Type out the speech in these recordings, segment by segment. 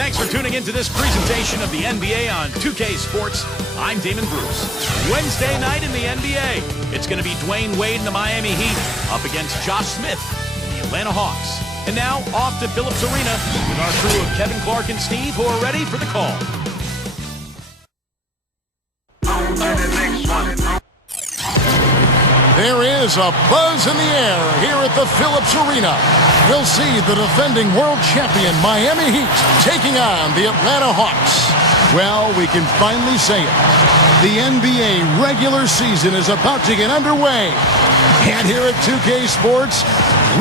Thanks for tuning into this presentation of the NBA on 2K Sports. I'm Damon Bruce. Wednesday night in the NBA. It's going to be Dwayne Wade and the Miami Heat up against Josh Smith and the Atlanta Hawks. And now off to Phillips Arena with our crew of Kevin, Clark, and Steve who are ready for the call. There is a buzz in the air here at the Phillips Arena. We'll see the defending world champion Miami Heat taking on the Atlanta Hawks. Well, we can finally say it. The NBA regular season is about to get underway. And here at 2K Sports,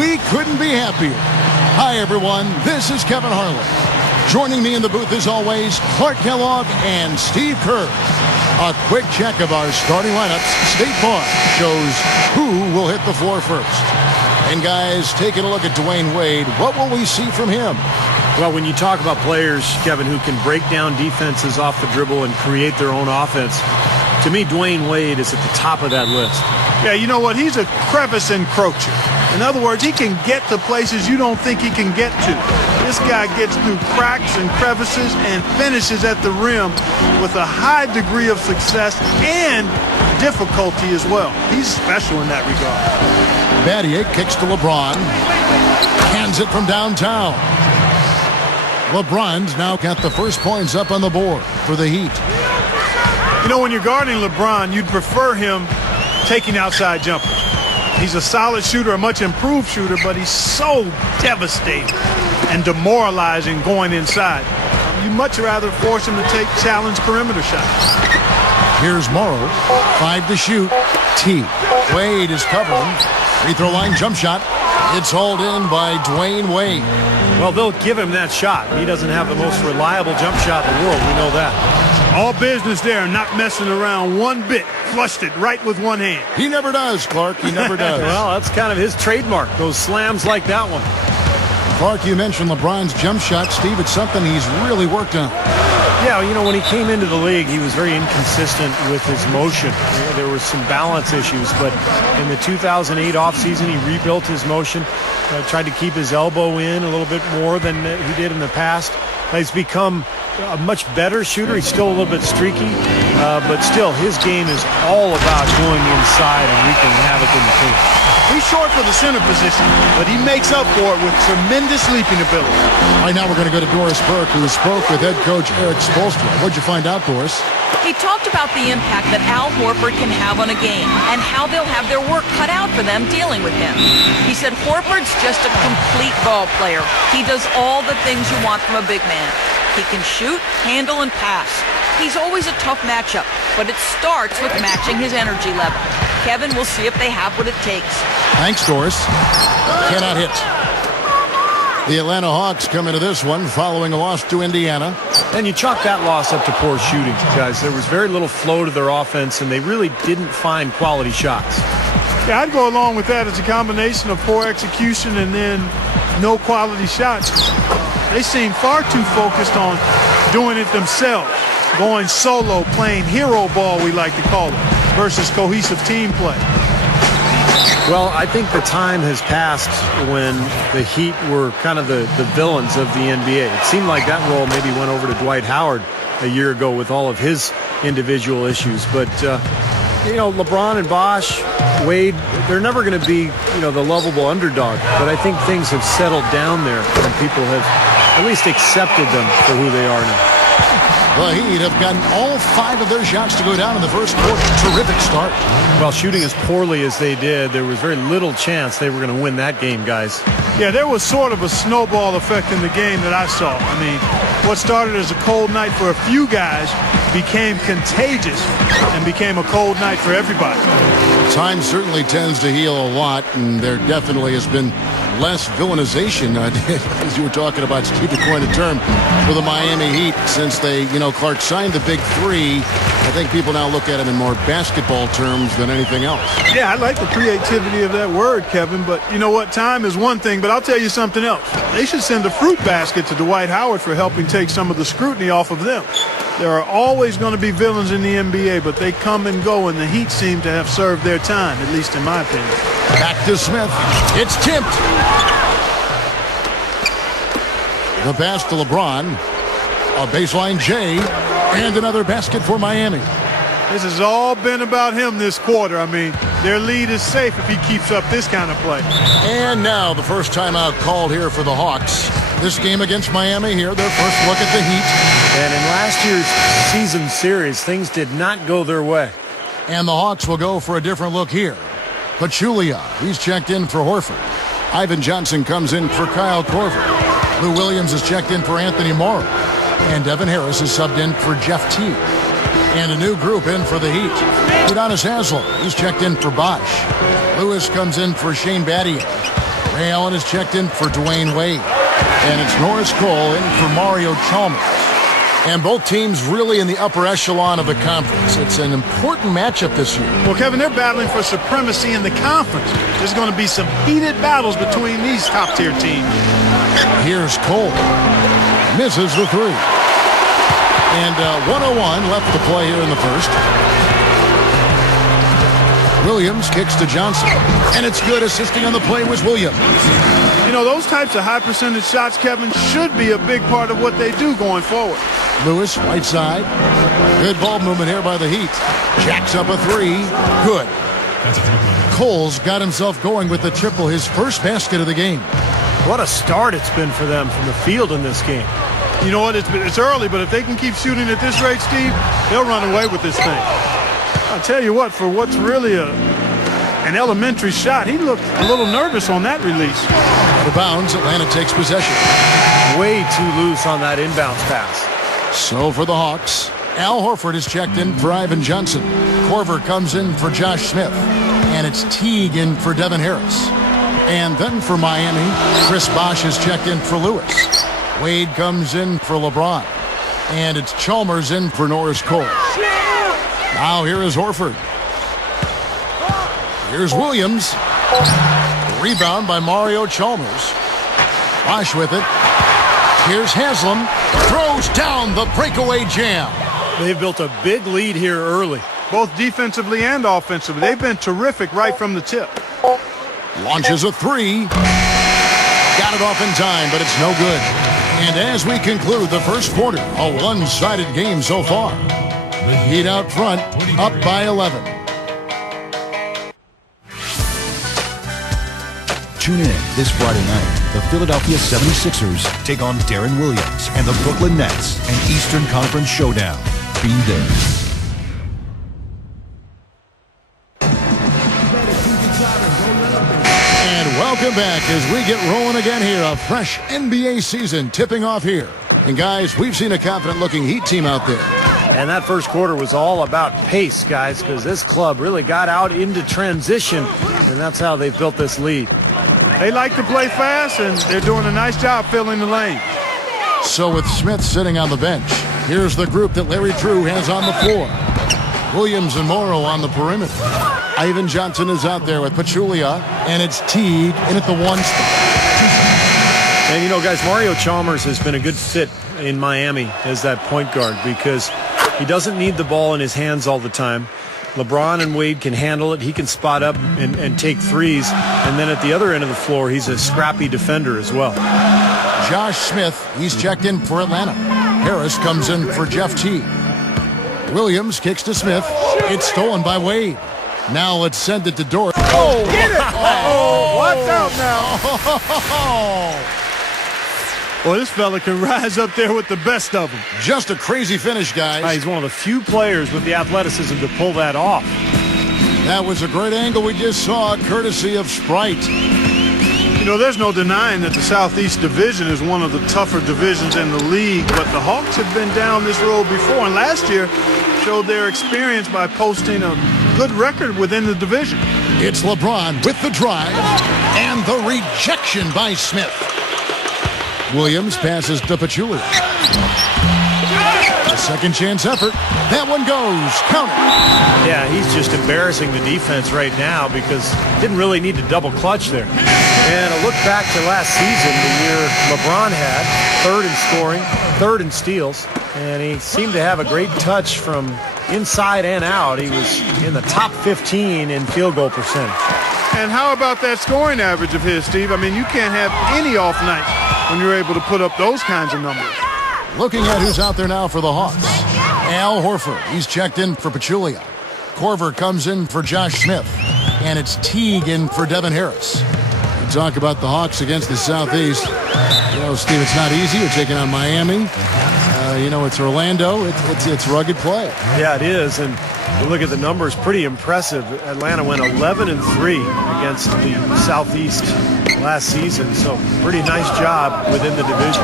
we couldn't be happier. Hi, everyone. This is Kevin Harlan. Joining me in the booth, as always, Clark Kellogg and Steve Kerr. A quick check of our starting lineups. State Farm shows who will hit the floor first. And guys, taking a look at Dwayne Wade, what will we see from him? Well, when you talk about players, Kevin, who can break down defenses off the dribble and create their own offense, to me, Dwayne Wade is at the top of that list. Yeah, you know what? He's a crevice encroacher. In other words, he can get to places you don't think he can get to. This guy gets through cracks and crevices and finishes at the rim with a high degree of success and difficulty as well. He's special in that regard. Battier kicks to LeBron. Hands it from downtown. LeBron's now got the first points up on the board for the Heat. You know, when you're guarding LeBron, you'd prefer him taking outside jumpers. He's a solid shooter, a much improved shooter, but he's so devastating and demoralizing going inside. You'd much rather force him to take challenge perimeter shots. Here's Morrow. 5 to shoot. T. Wade is covering. Free throw line jump shot. It's hauled in by Dwayne Wade. Well, they'll give him that shot. He doesn't have the most reliable jump shot in the world. We know that. All business there, not messing around one bit. Flushed it right with one hand. He never does, Clark. He never does. Well, that's kind of his trademark, those slams like that one. Clark, you mentioned LeBron's jump shot. Steve, it's something he's really worked on. Yeah, you know, when he came into the league, he was very inconsistent with his motion. There were some balance issues, but in the 2008 offseason, he rebuilt his motion, tried to keep his elbow in a little bit more than he did in the past. He's become a much better shooter. He's still a little bit streaky, but still, his game is all about going inside and wreaking havoc in the paint. He's short for the center position, but he makes up for it with tremendous leaping ability. Right now we're going to go to Doris Burke, who spoke with head coach Eric Spoelstra. What'd you find out, Doris? He talked about the impact that Al Horford can have on a game and how they'll have their work cut out for them dealing with him. He said Horford's just a complete ball player. He does all the things you want from a big man. He can shoot, handle, and pass. He's always a tough matchup, but it starts with matching his energy level. Kevin, we'll see if they have what it takes. Thanks, Doris. Cannot hit. The Atlanta Hawks come into this one following a loss to Indiana. And you chalk that loss up to poor shooting, guys. There was very little flow to their offense, and they really didn't find quality shots. Yeah, I'd go along with that as a combination of poor execution and then no quality shots. They seem far too focused on doing it themselves, going solo, playing hero ball, we like to call it, versus cohesive team play. Well, I think the time has passed when the Heat were kind of the villains of the NBA. It seemed like that role maybe went over to Dwight Howard a year ago with all of his individual issues. But, you know, LeBron and Bosh, Wade, they're never going to be, you know, the lovable underdog. But I think things have settled down there and people have at least accepted them for who they are now. The Heat have gotten all 5 of their shots to go down in the first quarter. Terrific start. Well, shooting as poorly as they did, there was very little chance they were going to win that game, guys. Yeah, there was sort of a snowball effect in the game that I saw. I mean, what started as a cold night for a few guys became contagious and became a cold night for everybody. Time certainly tends to heal a lot, and there definitely has been less villainization, as you were talking about, Steve, to coin a term, for the Miami Heat since they, you know, Clark signed the Big Three. I think people now look at it in more basketball terms than anything else. Yeah, I like the creativity of that word, Kevin, but you know what? Time is one thing, but I'll tell you something else. They should send a fruit basket to Dwight Howard for helping take some of the scrutiny off of them. There are always going to be villains in the NBA, but they come and go, and the Heat seem to have served their time, at least in my opinion. Back to Smith. It's tipped. The pass to LeBron. A baseline J, and another basket for Miami. This has all been about him this quarter. I mean, their lead is safe if he keeps up this kind of play. And now the first timeout called here for the Hawks. This game against Miami here, their first look at the Heat. And in last year's season series, things did not go their way. And the Hawks will go for a different look here. Pachulia, he's checked in for Horford. Ivan Johnson comes in for Kyle Korver. Lou Williams is checked in for Anthony Morrow. And Devin Harris is subbed in for Jeff Teague. And a new group in for the Heat. Udonis Haslem, he's checked in for Bosch. Lewis comes in for Shane Battier. Ray Allen is checked in for Dwayne Wade. And it's Norris Cole in for Mario Chalmers. And both teams really in the upper echelon of the conference. It's an important matchup this year. Well, Kevin, they're battling for supremacy in the conference. There's going to be some heated battles between these top-tier teams. Here's Cole. Misses the three. And 1:01 left to play here in the first. Williams kicks to Johnson. And it's good. Assisting on the play was Williams. You know, those types of high-percentage shots, Kevin, should be a big part of what they do going forward. Lewis, right side. Good ball movement here by the Heat. Jacks up a three. Good. Cole's got himself going with the triple, his first basket of the game. What a start it's been for them from the field in this game. You know what? It's early, but if they can keep shooting at this rate, Steve, they'll run away with this thing. I'll tell you what, for what's really an elementary shot, he looked a little nervous on that release. Out of bounds, Atlanta takes possession. Way too loose on that inbounds pass. So for the Hawks, Al Horford is checked in for Ivan Johnson. Korver comes in for Josh Smith. And it's Teague in for Devin Harris. And then for Miami, Chris Bosh is checked in for Lewis. Wade comes in for LeBron. And it's Chalmers in for Norris Cole. Now here is Horford. Here's Williams. Rebound by Mario Chalmers. Bosh with it. Here's Haslem. Throws down the breakaway jam. They've built a big lead here early. Both defensively and offensively. They've been terrific right from the tip. Launches a three. Got it off in time, but it's no good. And as we conclude the first quarter, a one-sided game so far. The Heat out front, up by 11. Tune in this Friday night. The Philadelphia 76ers take on Deron Williams and the Brooklyn Nets, an Eastern Conference showdown. Be there. Welcome back as we get rolling again here. A fresh NBA season tipping off here. And guys, we've seen a confident-looking Heat team out there. And that first quarter was all about pace, guys, because this club really got out into transition, and that's how they've built this lead. They like to play fast, and they're doing a nice job filling the lane. So with Smith sitting on the bench, here's the group that Larry Drew has on the floor. Williams and Morrow on the perimeter. Ivan Johnson is out there with Pachulia, and it's Teague in at the one spot. And, you know, guys, Mario Chalmers has been a good fit in Miami as that point guard because he doesn't need the ball in his hands all the time. LeBron and Wade can handle it. He can spot up and take threes. And then at the other end of the floor, he's a scrappy defender as well. Josh Smith, he's checked in for Atlanta. Harris comes in for Jeff Teague. Williams kicks to Smith. It's stolen by Wade. Now let's send it to Dort. Oh, get it! Oh, watch out now. Boy, this fella can rise up there with the best of them. Just a crazy finish, guys. He's one of the few players with the athleticism to pull that off. That was a great angle we just saw, courtesy of Sprite. You know, there's no denying that the Southeast Division is one of the tougher divisions in the league, but the Hawks have been down this road before, and last year showed their experience by posting a good record within the division. It's LeBron with the drive and the rejection by Smith. Williams passes to Pachulia. A second chance effort. That one goes. Count it. Yeah, he's just embarrassing the defense right now because didn't really need to double clutch there. And a look back to last season, the year LeBron had, third in scoring, third in steals, and he seemed to have a great touch from inside and out. He was in the top 15 in field goal percentage. And how about that scoring average of his, Steve? I mean, you can't have any off nights when you're able to put up those kinds of numbers. Looking at who's out there now for the Hawks. Al Horford, he's checked in for Pachulia. Korver comes in for Josh Smith. And it's Teague in for Devin Harris. We talk about the Hawks against the Southeast. You know, Steve, it's not easy. You're taking on Miami. It's Orlando. It's rugged play. Yeah, it is. And you look at the numbers, pretty impressive. Atlanta went 11-3 against the Southeast last season. So pretty nice job within the division.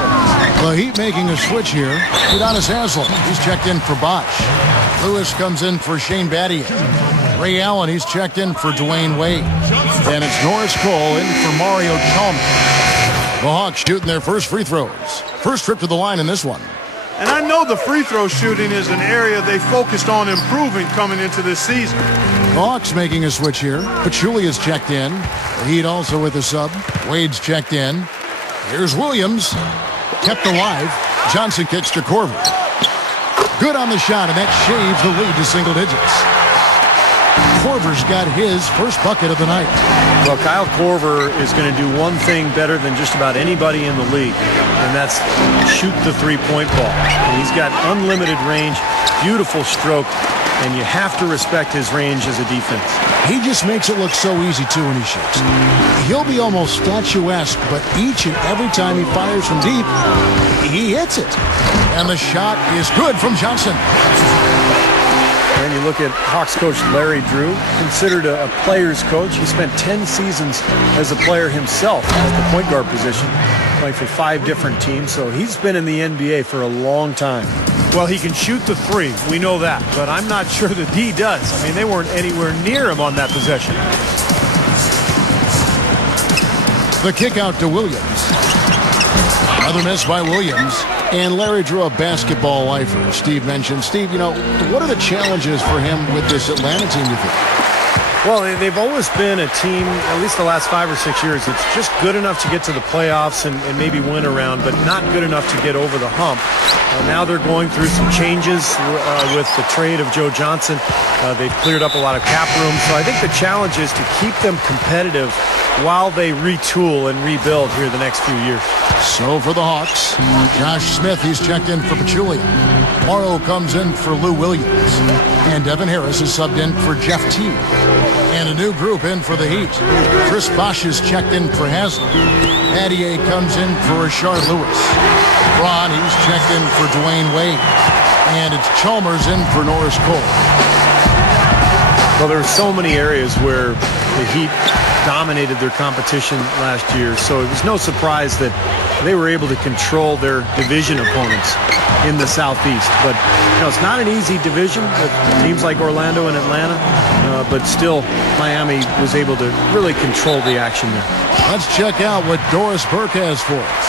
The Heat making a switch here. Udonis Haslem, he's checked in for Bosch. Lewis comes in for Shane Battier. Ray Allen, he's checked in for Dwayne Wade. And it's Norris Cole in for Mario Chalmers. The Hawks shooting their first free throws. First trip to the line in this one. And I know the free throw shooting is an area they focused on improving coming into this season. The Hawks making a switch here. Pachulia's checked in. The Heat also with a sub. Wade's checked in. Here's Williams. Kept alive. Johnson kicks to Korver. Good on the shot, and that shaves the lead to single digits. Korver's got his first bucket of the night. Well, Kyle Korver is going to do one thing better than just about anybody in the league, and that's shoot the three-point ball. And he's got unlimited range, beautiful stroke, and you have to respect his range as a defense. He just makes it look so easy, too, when he shoots. He'll be almost statuesque, but each and every time he fires from deep, he hits it. And the shot is good from Johnson. And you look at Hawks coach Larry Drew, considered a player's coach. He spent 10 seasons as a player himself at the point guard position, playing for 5 different teams. So he's been in the NBA for a long time. Well, he can shoot the three. We know that. But I'm not sure that he does. I mean, they weren't anywhere near him on that possession. The kick out to Williams. Another miss by Williams. And Larry Drew, a basketball lifer. Steve mentioned. Steve, what are the challenges for him with this Atlanta team, you think? Well, they've always been a team, at least the last 5 or 6 years, it's just good enough to get to the playoffs and maybe win a round, but not good enough to get over the hump. Now they're going through some changes with the trade of Joe Johnson. They've cleared up a lot of cap room. So I think the challenge is to keep them competitive while they retool and rebuild here the next few years. So for the Hawks, Josh Smith, he's checked in for Pachulia. Morrow comes in for Lou Williams. And Devin Harris is subbed in for Jeff Teague. And a new group in for the Heat. Chris Bosh is checked in for Haslem. Battier comes in for Rashard Lewis. Braun, he's checked in for Dwayne Wade. And it's Chalmers in for Norris Cole. Well, there were so many areas where the Heat dominated their competition last year, so it was no surprise that they were able to control their division opponents in the Southeast. But it's not an easy division with teams like Orlando and Atlanta, but still Miami was able to really control the action there. Let's check out what Doris Burke has for us.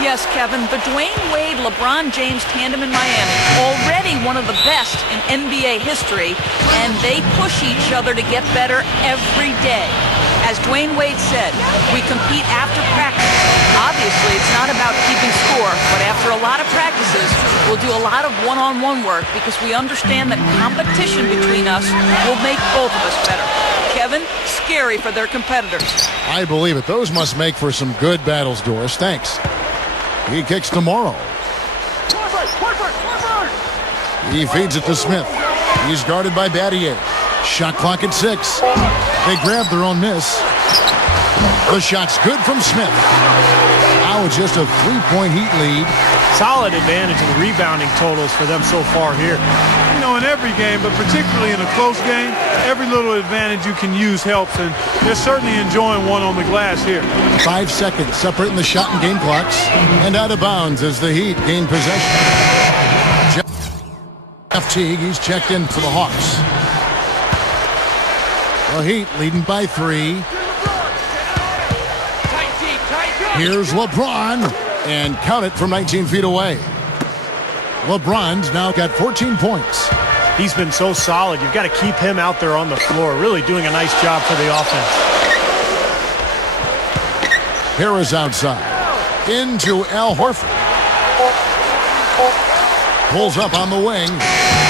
Yes, Kevin, the Dwayne Wade-LeBron James tandem in Miami, already one of the best in NBA history, and they push each other to get better every day. As Dwayne Wade said, we compete after practice. Obviously, it's not about keeping score, but after a lot of practices, we'll do a lot of one-on-one work because we understand that competition between us will make both of us better. Kevin, scary for their competitors. I believe it. Those must make for some good battles, Doris. Thanks. He kicks to Morrow. He feeds it to Smith. He's guarded by Battier. Shot clock at 6. They grab their own miss. The shot's good from Smith. Now it's just a 3-point Heat lead. Solid advantage in the rebounding totals for them so far here. In every game, but particularly in a close game, every little advantage you can use helps, and they're certainly enjoying one on the glass here. 5 seconds separating the shot and game clocks. And out of bounds as the Heat gain possession. Jeff Teague, he's checked in for the Hawks. The Heat leading by 3. Here's LeBron, and count it from 19 feet away. LeBron's now got 14 points. He's been so solid. You've got to keep him out there on the floor, really doing a nice job for the offense. Harris outside. Into Al Horford. Pulls up on the wing.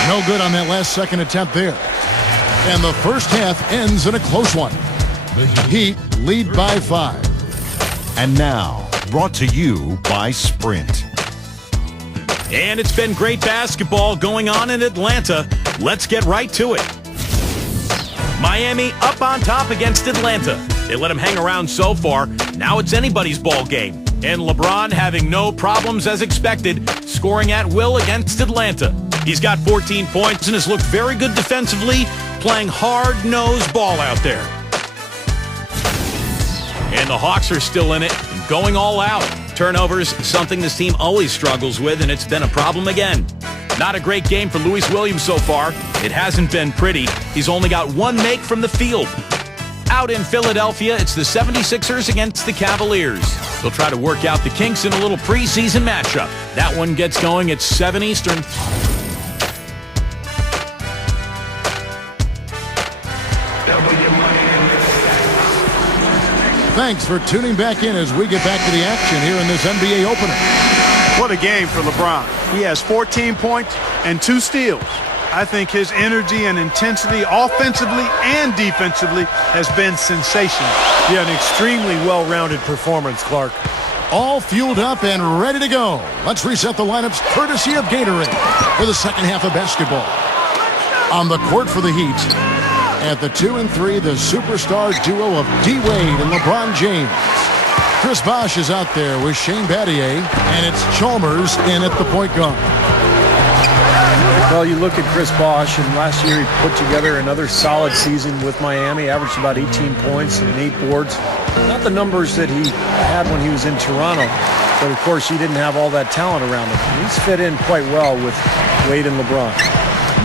No good on that last second attempt there. And the first half ends in a close one. The Heat lead by 5. And now, brought to you by Sprint. And it's been great basketball going on in Atlanta. Let's get right to it. Miami up on top against Atlanta. They let him hang around so far. Now it's anybody's ball game. And LeBron having no problems as expected, scoring at will against Atlanta. He's got 14 points and has looked very good defensively, playing hard-nosed ball out there. And the Hawks are still in it, going all out. Turnovers, something this team always struggles with, and it's been a problem again. Not a great game for Louis Williams so far. It hasn't been pretty. He's only got one make from the field. Out in Philadelphia, it's the 76ers against the Cavaliers. They'll try to work out the kinks in a little preseason matchup. That one gets going at 7 Eastern. Thanks for tuning back in as we get back to the action here in this NBA opener. What a game for LeBron. He has 14 points and 2 steals. I think his energy and intensity offensively and defensively has been sensational. Yeah, an extremely well-rounded performance, Clark. All fueled up and ready to go. Let's reset the lineups courtesy of Gatorade for the second half of basketball. On the court for the Heat, at the 2 and 3, the superstar duo of D. Wade and LeBron James. Chris Bosh is out there with Shane Battier, and it's Chalmers in at the point guard. Well, you look at Chris Bosh, and last year he put together another solid season with Miami, averaged about 18 points and 8 boards. Not the numbers that he had when he was in Toronto, but of course he didn't have all that talent around him. He's fit in quite well with Wade and LeBron.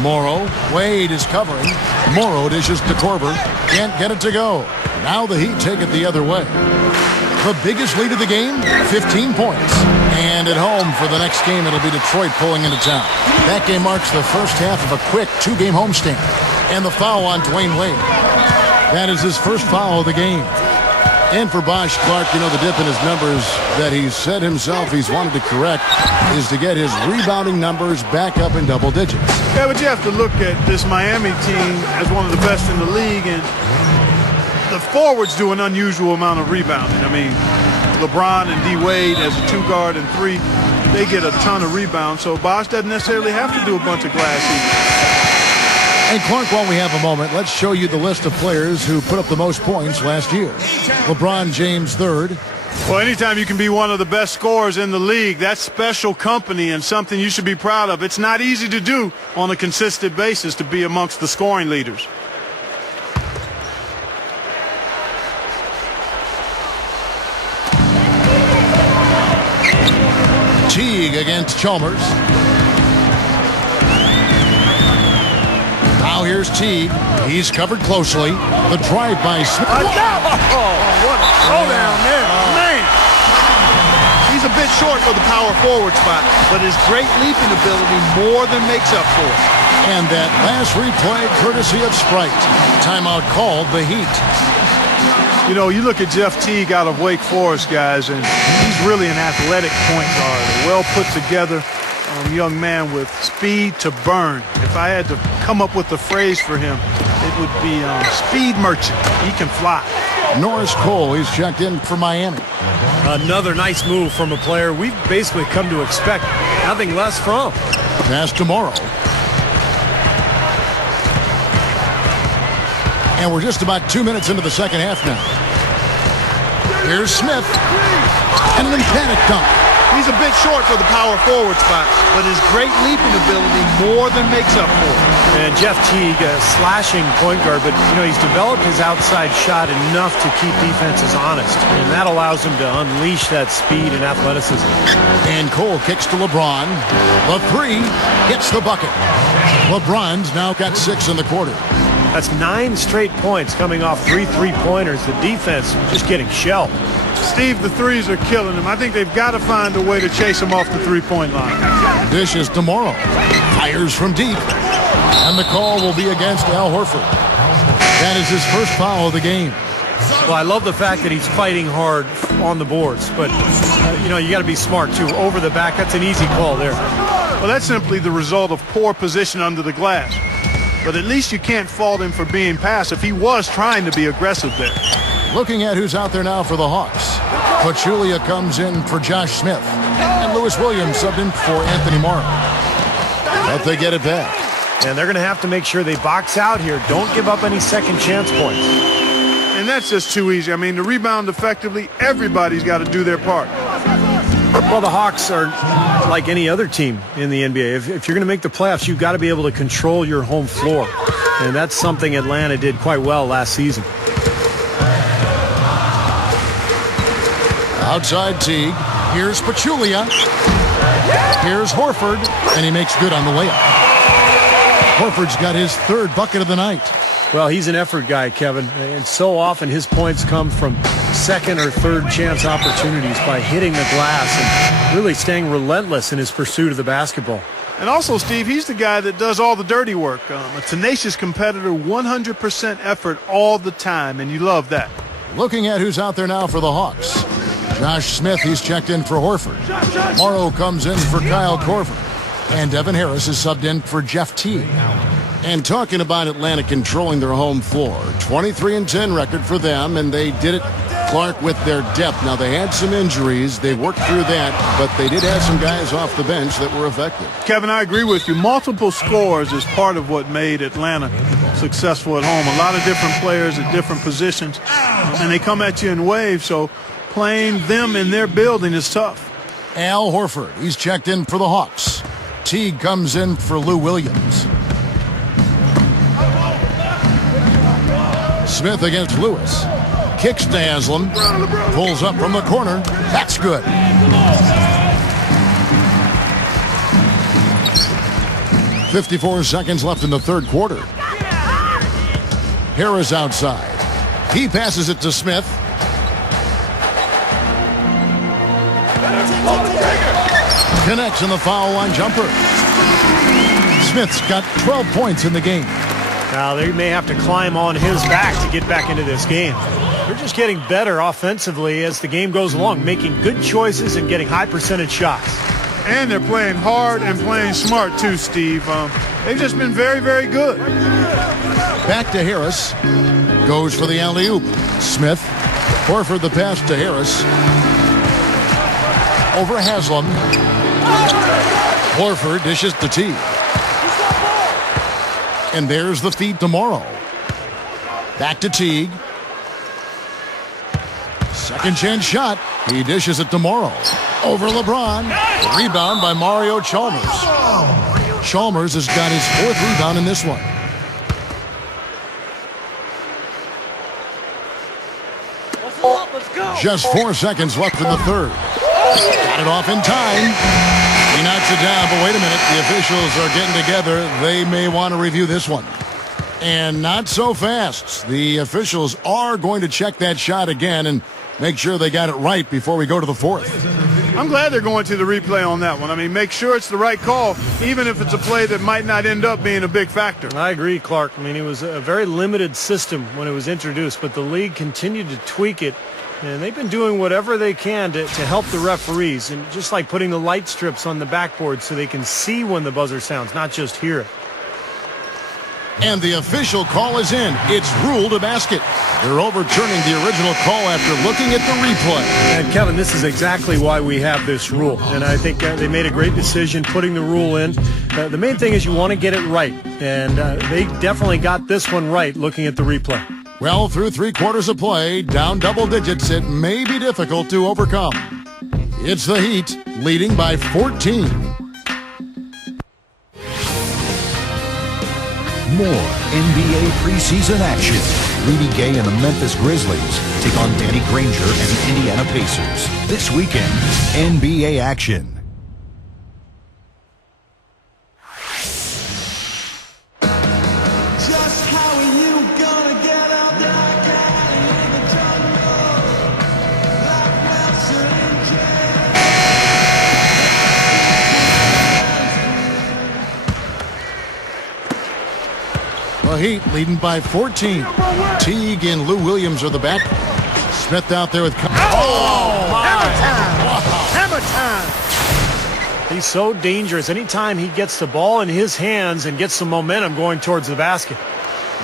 Morrow, Wade is covering. Morrow dishes to Korver. Can't get it to go. Now the Heat take it the other way. The biggest lead of the game, 15 points. And at home for the next game, it'll be Detroit pulling into town. That game marks the first half of a quick 2-game homestand. And the foul on Dwayne Wade. That is his first foul of the game. And for Bosh, Clark, you know, the dip in his numbers that he said himself he's wanted to correct is to get his rebounding numbers back up in double digits. Yeah, but you have to look at this Miami team as one of the best in the league, and the forwards do an unusual amount of rebounding. I mean, LeBron and D. Wade as a 2-guard and 3, they get a ton of rebounds, so Bosh doesn't necessarily have to do a bunch of glass either. And Clark, while we have a moment, let's show you the list of players who put up the most points last year. LeBron James third. Well, anytime you can be one of the best scorers in the league, that's special company and something you should be proud of. It's not easy to do on a consistent basis to be amongst the scoring leaders. Teague against Chalmers. Now here's Teague. He's covered closely. The drive by Smith. What a throwdown there. Man. He's a bit short for the power forward spot, but his great leaping ability more than makes up for it. And that last replay courtesy of Sprite. Timeout called the Heat. You know, you look at Jeff Teague out of Wake Forest, guys, and he's really an athletic point guard. A well put together young man with speed to burn. If I had to come up with a phrase for him, it would be speed merchant. He can fly. Norris Cole, he's checked in for Miami. Another nice move from a player we've basically come to expect nothing less from. Pass to Morrow. And we're just about 2 minutes into the second half now. Here's Smith. And an emphatic dunk. He's a bit short for the power forward spot, but his great leaping ability more than makes up for it. And Jeff Teague, a slashing point guard, but you know he's developed his outside shot enough to keep defenses honest, and that allows him to unleash that speed and athleticism. And Cole kicks to LeBron. The 3 gets the bucket. LeBron's now got 6 in the quarter. That's 9 straight points coming off 3 3-pointers. The defense just getting shelled. Steve, the threes are killing him. I think they've got to find a way to chase him off the three-point line. Dishes to Morrow. Fires from deep. And the call will be against Al Horford. That is his first foul of the game. Well, I love the fact that he's fighting hard on the boards, but you know, you got to be smart too. Over the back, that's an easy call there. Well, that's simply the result of poor position under the glass. But at least you can't fault him for being passive. He was trying to be aggressive there. Looking at who's out there now for the Hawks. Pachulia comes in for Josh Smith. And Lewis Williams subbed in for Anthony Morrow. But they get it back. And they're going to have to make sure they box out here. Don't give up any second chance points. And that's just too easy. I mean, to rebound effectively, everybody's got to do their part. Well, the Hawks are like any other team in the NBA. If you're going to make the playoffs, you've got to be able to control your home floor. And that's something Atlanta did quite well last season. Outside Teague. Here's Pachulia. Here's Horford. And he makes good on the layup. Horford's got his third bucket of the night. Well, he's an effort guy, Kevin. And so often his points come from second or third chance opportunities by hitting the glass and really staying relentless in his pursuit of the basketball. And also, Steve, he's the guy that does all the dirty work. A tenacious competitor, 100% effort all the time, and you love that. Looking at who's out there now for the Hawks. Josh Smith, he's checked in for Horford. Morrow comes in for Kyle Korver. And Devin Harris is subbed in for Jeff Teague. And talking about Atlanta controlling their home floor, 23-10 record for them, and they did it, Clark, with their depth. Now, they had some injuries. They worked through that, but they did have some guys off the bench that were effective. Kevin, I agree with you. Multiple scores is part of what made Atlanta successful at home. A lot of different players at different positions, and they come at you in waves, so playing them in their building is tough. Al Horford, he's checked in for the Hawks. Teague comes in for Lou Williams. Smith against Lewis. Kicks to Haslam. Pulls up from the corner. That's good. .54 seconds left in the third quarter. Harris outside. He passes it to Smith. Connects in the foul line jumper. Smith's got 12 points in the game. Now, they may have to climb on his back to get back into this game. They're just getting better offensively as the game goes along, making good choices and getting high percentage shots. And they're playing hard and playing smart, too, Steve. They've just been very, very good. Back to Harris. Goes for the alley-oop. Smith. Horford the pass to Harris. Over Haslam. Horford dishes to Teague. And there's the feed to Morrow. Back to Teague. Second chance shot. He dishes it to Morrow. Over LeBron. Rebound by Mario Chalmers. Chalmers has got his fourth rebound in this one. Just 4 seconds left in the third. Got it off in time. He knocks it down, but wait a minute. The officials are getting together. They may want to review this one. And not so fast. The officials are going to check that shot again and make sure they got it right before we go to the fourth. I'm glad they're going to the replay on that one. I mean, make sure it's the right call, even if it's a play that might not end up being a big factor. I agree, Clark. I mean, it was a very limited system when it was introduced, but the league continued to tweak it. And they've been doing whatever they can to help the referees, and just like putting the light strips on the backboard so they can see when the buzzer sounds, not just hear it. And the official call is in. It's ruled a basket. They're overturning the original call after looking at the replay. And Kevin, this is exactly why we have this rule. And I think they made a great decision putting the rule in. The main thing is you want to get it right. And they definitely got this one right looking at the replay. Well, through 3 quarters of play, down double digits, it may be difficult to overcome. It's the Heat, leading by 14. More NBA preseason action. Rudy Gay and the Memphis Grizzlies take on Danny Granger and the Indiana Pacers. This weekend, NBA action. Heat leading by 14. Teague and Lou Williams are the back. Smith out there with... Hammer time! He's so dangerous. Anytime he gets the ball in his hands and gets some momentum going towards the basket.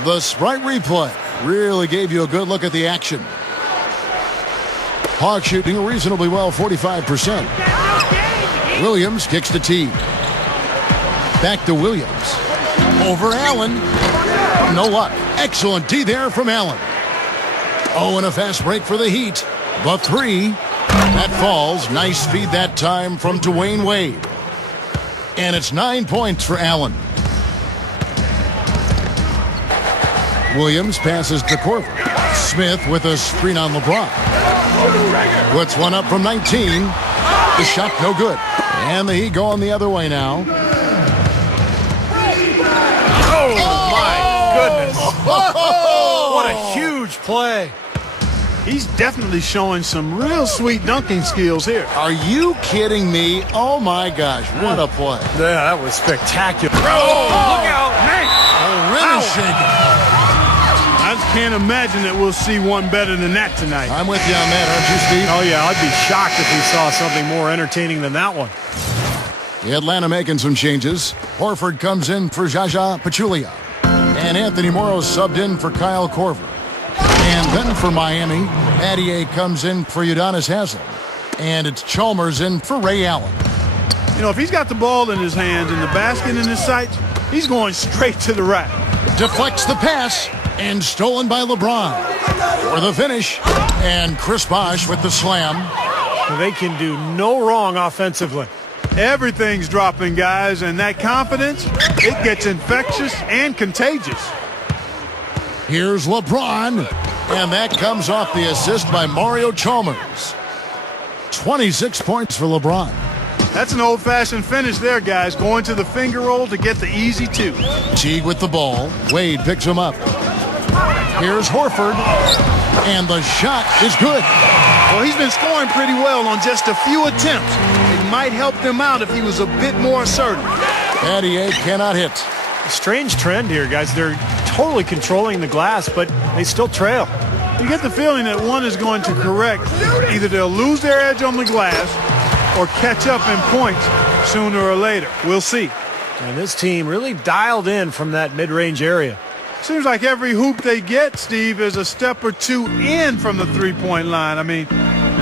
The Sprite replay really gave you a good look at the action. Hawks shooting reasonably well, 45%. Williams kicks to Teague. Back to Williams. Over Allen. No luck. Excellent D there from Allen. Oh, and a fast break for the Heat. The three. That falls. Nice feed that time from Dwayne Wade. And it's 9 points for Allen. Williams passes to Korver. Smith with a screen on LeBron. Puts one up from 19. The shot no good. And the Heat going the other way now. Oh, my goodness. What a huge play. He's definitely showing some real sweet dunking skills here. Are you kidding me? Oh, my gosh. What a play. Yeah, that was spectacular. Oh, look out, man. Oh, really shaking. I just can't imagine that we'll see one better than that tonight. I'm with you on that, aren't you, Steve? Oh, yeah, I'd be shocked if we saw something more entertaining than that one. Atlanta making some changes. Horford comes in for Zaza Pachulia. And Anthony Morrow subbed in for Kyle Korver. And then for Miami, Adier comes in for Udonis Haslem. And it's Chalmers in for Ray Allen. You know, if he's got the ball in his hands and the basket in his sights, he's going straight to the rack. Deflects the pass. And stolen by LeBron. For the finish. And Chris Bosh with the slam. They can do no wrong offensively. Everything's dropping, guys, and that confidence, it gets infectious and contagious. Here's LeBron. And that comes off the assist by Mario Chalmers. 26 points for LeBron. That's an old-fashioned finish there, guys. Going to the finger roll to get the easy two. Teague with the ball. Wade picks him up. Here's Horford. And the shot is good. Well, he's been scoring pretty well on just a few attempts. It might help them out if he was a bit more assertive. Adier cannot hit. Strange trend here, guys. They're totally controlling the glass, but they still trail. You get the feeling that one is going to correct. Either they'll lose their edge on the glass or catch up in points sooner or later. We'll see. And this team really dialed in from that mid-range area. Seems like every hoop they get, Steve, is a step or two in from the three-point line. I mean,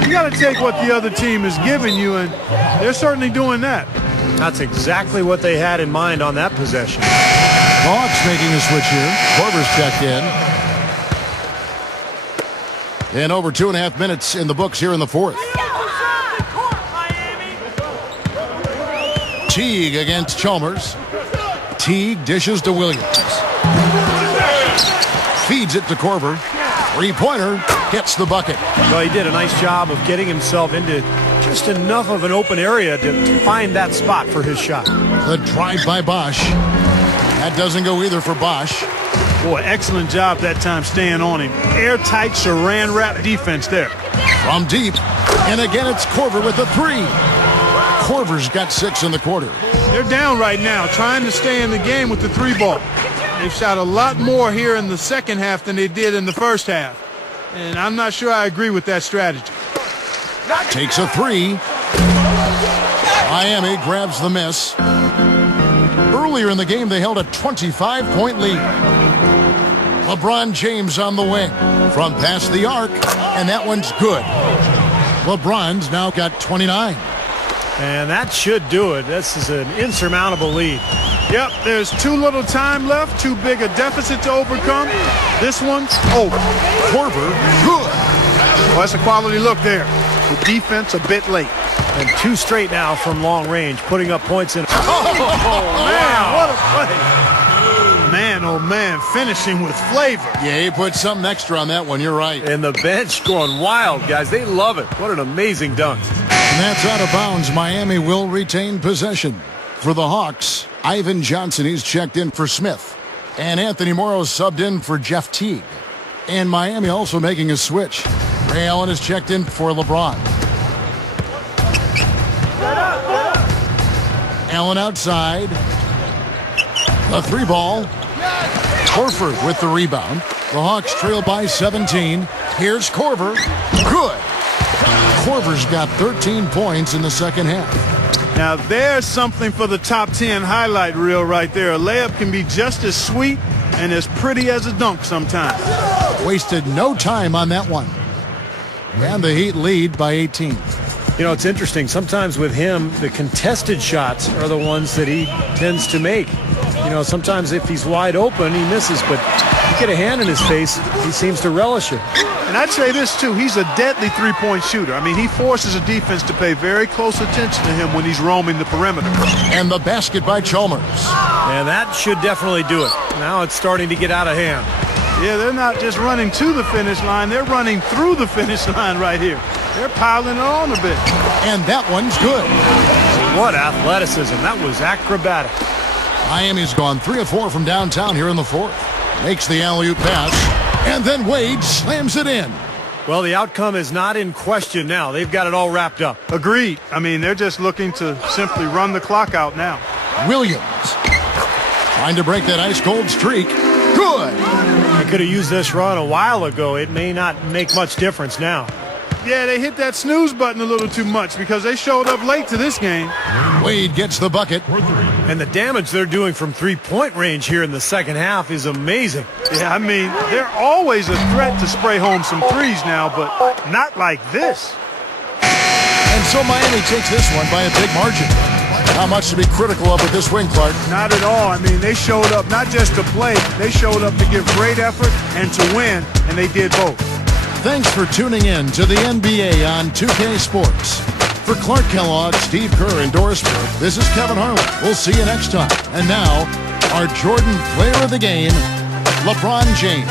you got to take what the other team is giving you, and they're certainly doing that. That's exactly what they had in mind on that possession. Hawks making a switch here. Korver's checked in. And over 2.5 minutes in the books here in the fourth. Teague against Chalmers. Teague dishes to Williams. Feeds it to Korver. Three-pointer hits the bucket. Well, he did a nice job of getting himself into just enough of an open area to find that spot for his shot. The drive by Bosh. That doesn't go either for Bosh. Boy, excellent job that time staying on him. Airtight saran wrap defense there. From deep. And again, it's Korver with the three. Korver's got 6 in the quarter. They're down right now, trying to stay in the game with the three ball. They've shot a lot more here in the second half than they did in the first half. And I'm not sure I agree with that strategy. Takes a three. Miami grabs the miss. Earlier in the game, they held a 25-point lead. LeBron James on the wing from past the arc, and that one's good. LeBron's now got 29. And that should do it. This is an insurmountable lead. Yep, there's too little time left, too big a deficit to overcome. This one's over. Korver, good. Well, that's a quality look there. The defense a bit late. And 2 straight now from long range, putting up points in. Oh, man, what a play. Man, oh, man, finishing with flavor. Yeah, he put something extra on that one. You're right. And the bench going wild, guys. They love it. What an amazing dunk. And that's out of bounds. Miami will retain possession. For the Hawks, Ivan Johnson, he's checked in for Smith. And Anthony Morrow subbed in for Jeff Teague. And Miami also making a switch. Ray Allen is checked in for LeBron. Allen outside. The three ball. Horford with the rebound. The Hawks trail by 17. Here's Korver. Good. Korver's got 13 points in the second half. Now there's something for the top 10 highlight reel right there. A layup can be just as sweet and as pretty as a dunk sometimes. Wasted no time on that one. And the Heat lead by 18. You know, it's interesting. Sometimes with him, the contested shots are the ones that he tends to make. You know, sometimes if he's wide open, he misses, but you get a hand in his face, he seems to relish it. And I'd say this, too. He's a deadly three-point shooter. I mean, he forces a defense to pay very close attention to him when he's roaming the perimeter. And the basket by Chalmers. And that should definitely do it. Now it's starting to get out of hand. Yeah, they're not just running to the finish line. They're running through the finish line right here. They're piling it on a bit. And that one's good. What athleticism. That was acrobatic. Miami's gone 3 of 4 from downtown here in the fourth. Makes the alley-oop pass. And then Wade slams it in. Well, the outcome is not in question now. They've got it all wrapped up. Agreed. I mean, they're just looking to simply run the clock out now. Williams trying to break that ice-cold streak. Good. They could have used this run a while ago. It may not make much difference now. Yeah, they hit that snooze button a little too much because they showed up late to this game. Wade gets the bucket. And the damage they're doing from three-point range here in the second half is amazing. Yeah, I mean, they're always a threat to spray home some threes now, but not like this. And so Miami takes this one by a big margin. How much to be critical of with this win, Clark? Not at all. I mean, they showed up not just to play, they showed up to give great effort and to win, and they did both. Thanks for tuning in to the NBA on 2K Sports. For Clark Kellogg, Steve Kerr, and Doris Burke, this is Kevin Harlan. We'll see you next time. And now, our Jordan Player of the Game, LeBron James.